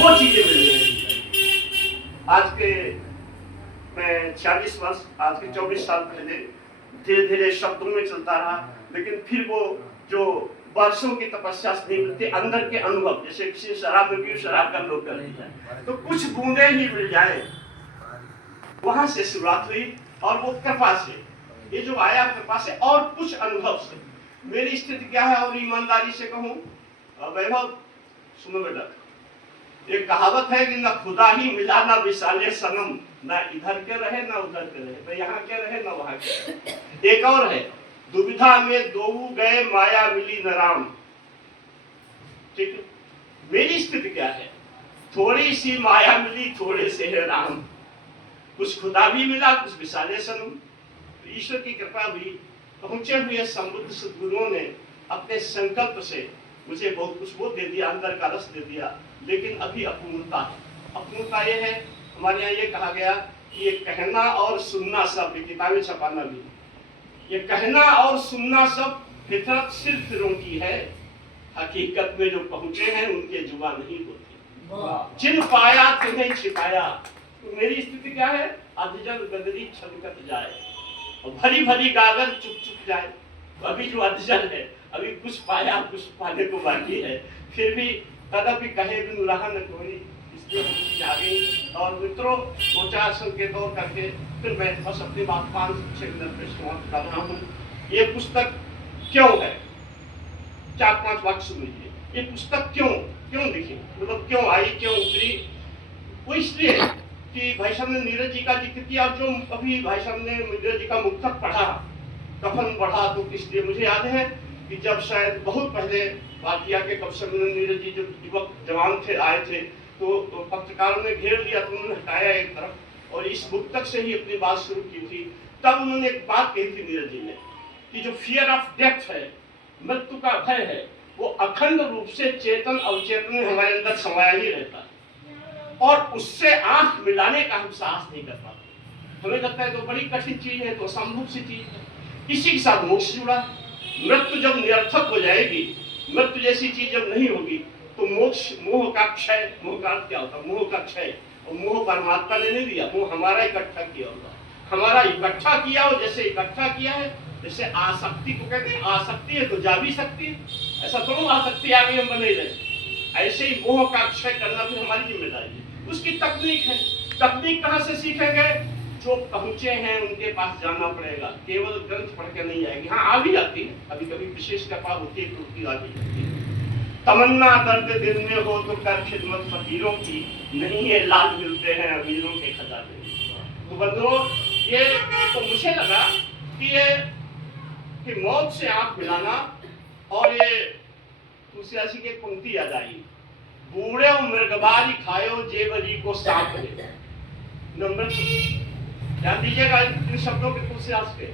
वो चीजें मिल रही। आज के मैं 46 वर्ष, आज के 24 साल पहले धीरे धीरे शब्दों में चलता रहा, लेकिन फिर वो जो वर्षों की तपस्या से नहीं मिलते, अंदर के अनुभव, जैसे किसी शराब में भी शराब का लोग करते हैं, तो कुछ बूंदे ही मिल जाए, वहां से शुरुआत हुई। और वो कृपा से, ये जो आया कृपा से और कुछ अनुभव से। मेरी स्थिति क्या है, और ईमानदारी से कहूं वैभव, सुनो बेटा, एक कहावत है कि ना खुदा ही मिला ना विशाले सनम, ना इधर के रहे ना उधर के रहे, तो यहाँ के रहे ना वहां के रहे। एक और है, दुविधा में दोऊ गए माया मिली न राम। ठीक है, मेरी स्थिति क्या है, थोड़ी सी माया मिली, थोड़े से है राम, कुछ खुदा भी मिला, कुछ विशाले सनम। ईश्वर की कृपा हुई, पहुंचे हुए संबुद्ध सद्गुरुओं ने अपने संकल्प से मुझे बहुत कुछ वो दे दिया, अंदर का रस दे दिया, लेकिन अभी अपूर्णता है। अपूर्णता ये है, हमारे यहाँ ये कहा गया कि ये कहना और सुनना सब, किताबें छपाना भी, ये कहना और सुनना सब फितरत सिर्फ फिरों की है, हकीकत में जो पहुंचे हैं उनके जुबा नहीं होती। जिन पाया तुम्हें छिपाया। तो मेरी स्थिति क्या है, अधजल गगरी छलकत जाए और भरी भरी गागर चुप चुप जाए। तो अभी जो अधजल है, अभी कुछ पाया, कुछ पाने को बाकी है, फिर भी तदपि कहे बिन रहा न कोई, इसलिए हम आ गई। और मित्रों, दो चार संकेत और करके फिर मैं बस अपनी बात 5-6 मिनट में समाप्त कर रहा हूँ। ये पुस्तक क्यों है, 4-5 वाक्य सुन लीजिए। ये पुस्तक क्यों लिखी, मतलब क्यों आई, क्यों उतरी? वो इसलिए कि भाई साहब ने नीरज जी का जिक्र किया, जो अभी भाई साहब ने नीरज जी का मुक्तक पढ़ा, कफन पढ़ा, तो इसलिए मुझे याद है कि जब शायद बहुत पहले बात किया कि कब से नीरज जी जब युवक जवान थे, आए थे, तो पत्रकारों ने घेर लिया, तो उन्होंने हटाया एक तरफ और इस मुक्तक से ही अपनी बात शुरू की थी। तब उन्होंने एक बात कही थी नीरज जी ने कि जो फियर ऑफ डेथ है, मृत्यु का भय है, वो अखंड रूप से चेतन अवचेतन में हमारे अंदर समाया ही रहता है, और उससे आंख मिलाने का हम साहस नहीं कर पाते। हमें लगता है तो बड़ी कठिन चीज है, तो असंभव सी चीज है। इसी के साथ मोक्ष जुड़ा। मृत्यु जब निरर्थक हो जाएगी, मृत्यु जैसी चीज जब नहीं होगी, तो मोक्ष, मोह का क्षय। मोह का अर्थ क्या होता है, मोह का क्षय। और मोह परमात्मा ने नहीं दिया, मोह हमारा इकट्ठा किया होगा, हमारा इकट्ठा किया, और जैसे इकट्ठा किया है, जैसे आसक्ति को कहते हैं, आसक्ति है तो जा भी सकती है, ऐसा थोड़ा आसक्ति आगे हम बने रहे। ऐसे ही मोह का क्षय करना भी हमारी जिम्मेदारी है। उसकी तकनीक है। तकनीक कहाँ से सीखेंगे, जो पहुंचे हैं उनके पास जाना पड़ेगा, केवल ग्रंथ पढ़ के नहीं आएगी। हाँ, आ भी जाती है, कभी कभी विशेष कृपा होती है तो उसकी आ भी जाती है। तमन्ना दर्द दिल में हो तो कर खिदमत फकीरों की, नहीं है लाल मिलते हैं अमीरों के खजाने। तो बंधुओं, ये तो मुझे लगा कि मौत से आंख मिलाना, और ये तुलसीदास की एक पंक्ति याद आई, बूढ़े मृगबारी खायो जेवरी को सांप ले। नंबर ध्यान दीजिएगा इन शब्दों के, तुलसीदास के।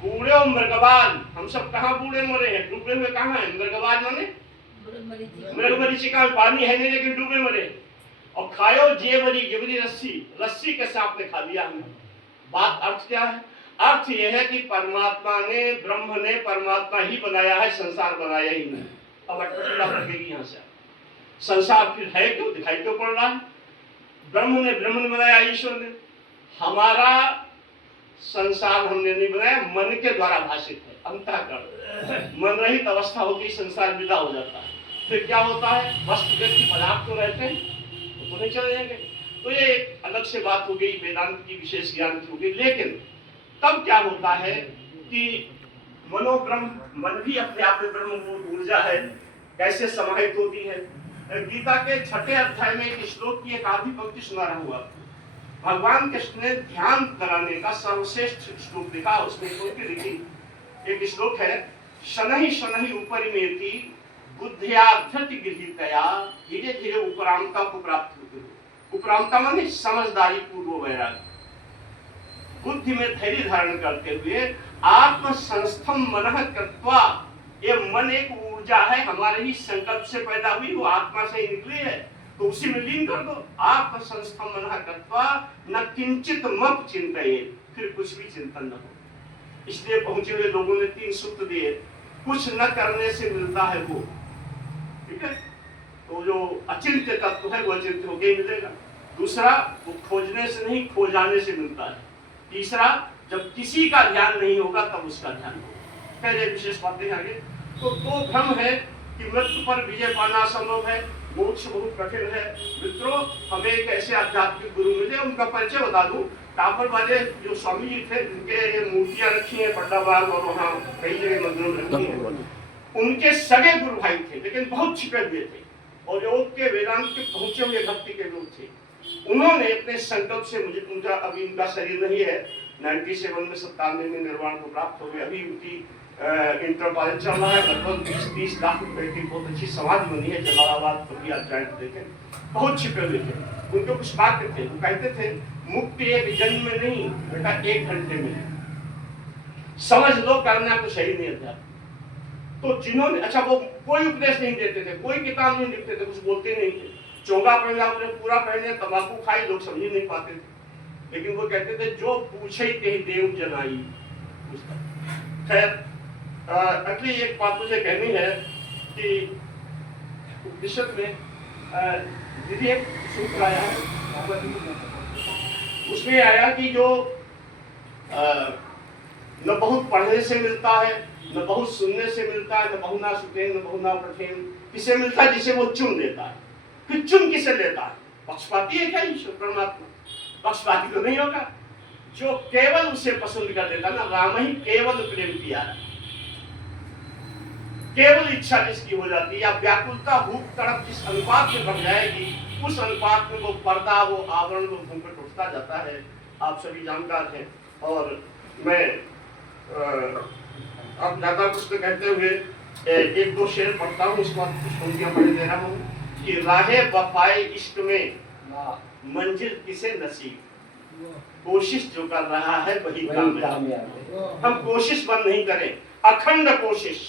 बूढ़े मृगबाल, हम सब कहाँ बूढ़े मरे हैं, डूबे हुए कहाँ हैं? मृगबाल माने मृगमरीचिका में पानी है नहीं, लेकिन डूबे मरे। और खायो जेवरी, जेवरी रस्सी, रस्सी के सांप ने खा लिया हमने। बात अर्थ क्या है? अर्थ यह है कि परमात्मा ने, ब्रह्म ने परमात्मा ही बनाया है, संसार बनाया ही नहीं। अब अटपटीला लगेगी यहाँ से, संसार फिर है क्यों, दिखाई तो पड़ रहा है। ब्रह्म ने बनाया, ईश्वर ने। हमारा संसार हमने नहीं बनाया, मन के द्वारा भाषित है, अंतःकरण। मन रहित अवस्था होती, संसार विदा हो जाता है। फिर क्या होता है, वस्तु व्यक्ति पदार्थ तो रहते हैं, तो नहीं चले जाएंगे। तो ये एक अलग से बात हो गई, वेदांत की विशेष ज्ञान की हो गई। लेकिन तब क्या होता है कि मनोब्रह्म, मन भी अपने आप में ब्रह्म ऊर्जा है, कैसे समाहित होती है। गीता के 6ठे अध्याय में एक श्लोक की एक आधी पंक्ति सुना रहा हुआ। भगवान कृष्ण ने ध्यान कराने का सर्वश्रेष्ठ श्लोक लिखा, उसमें पंक्ति लिखी। एक श्लोक है, शनहि शनहि उपरिमेति बुद्धिया धृति गृहीतया धीरे धीरे उपरामता को प्राप्त होते हो। उपरामता माने समझदारी पूर्व वैराग्य। बुद्धि में धैर्य धारण करते हुए आत्म संस्थम मनः कृत्वा, ये मन एक ऊर्जा है, हमारे ही संकल्प से पैदा हुई, वो आत्मा से ही निकली है, तो उसी में लीन कर दो। आत्म संस्थम मनः कृत्वा न किंचित मप चिंतयेत्, फिर कुछ भी चिंतन न हो। इसलिए पहुंचे हुए लोगों ने 3 सूत्र दिए। कुछ न करने से मिलता है वो, ठीक है, तो जो अचिंत्य तत्व है वो अचिंत्य होके ही मिलेगा। दूसरा, वो खोजने से नहीं खो जाने से मिलता है। तीसरा, जब किसी का ध्यान नहीं होगा तब उसका ध्यान होगा। पहले विशेष बातें आगे। तो दो भ्रम है कि मृत्यु पर विजय पाना संभव है, मोक्ष बहुत कठिन है। मित्रों, हमें एक ऐसे आध्यात्मिक गुरु मिले, उनका परिचय बता दूं। टापर वाले जो स्वामी जी थे, जिनके मूर्तियां रखी हैं पड्डाबाग और वहाँ कई जगह मंदिरों में रखी हैं, उनके सगे गुरु भाई थे, लेकिन बहुत छिपे हुए थे और योग के वेदांत के पहुंचे हुए भक्ति के लोग थे। उन्होंने अपने संकल्प से, मुझे उनका अभी उनका शरीर नहीं है, 97 में 97 में निर्वाण को प्राप्त हो गए। अभी उनकी इंटर कॉलेज चल रहा है, लगभग 20-30 लाख रुपए की बहुत अच्छी समाधि बनी है जलालाबाद। कभी आप जाए तो देखें, बहुत छिपे हुए थे। उनके कुछ वाक्य थे, वो कहते थे मुक्ति एक जन्म में नहीं बेटा, 1 घंटे में समझ लो, करना तो सही नहीं अध्यात्म। तो जिन्होंने, अच्छा वो कोई उपदेश नहीं देते थे, कोई किताब नहीं लिखते थे, कुछ बोलते नहीं थे। चोंगा पहना अपने पूरा पहने, तंबाकू खाई, लोग समझ नहीं पाते थे। लेकिन वो कहते थे जो पूछे ते देव जनाई। खैर, अगली एक बात मुझे कहनी है कि उपनिषद में दीदी एक सूत्र आया है, उसमें आया कि जो न बहुत पढ़ने से मिलता है, न बहुत सुनने से मिलता है, न बहुना सुखेन न बहुना पठेन। किसे मिलता है? जिसे वो चुन लेता है। फिर चुन किसे लेता है? पक्षपाती है क्या ईश्वर परमात्मा? पक्षपाती तो नहीं होगा। जो केवल उसे पसंद कर देता ना, राम ही केवल प्रेम किया, केवल इच्छा जिसकी हो जाती है, या व्याकुलता भूख तड़प जिस अनुपात में बढ़ जाएगी, उस अनुपात में वो पर्दा, वो आवरण, वो घूंघट उठता जाता है। आप सभी जानकार हैं। और मैं अब ज्यादा कुछ तो कहते हुए एक दो शेर पढ़ता हूँ, उसके बाद कुछ पंक्तियां पढ़ दे रहा हूँ कि राहे वफाए इश्क में मंजिल किसे नसीब, कोशिश जो कर रहा है वही कामयाब। हम कोशिश बंद नहीं करें, अखंड कोशिश।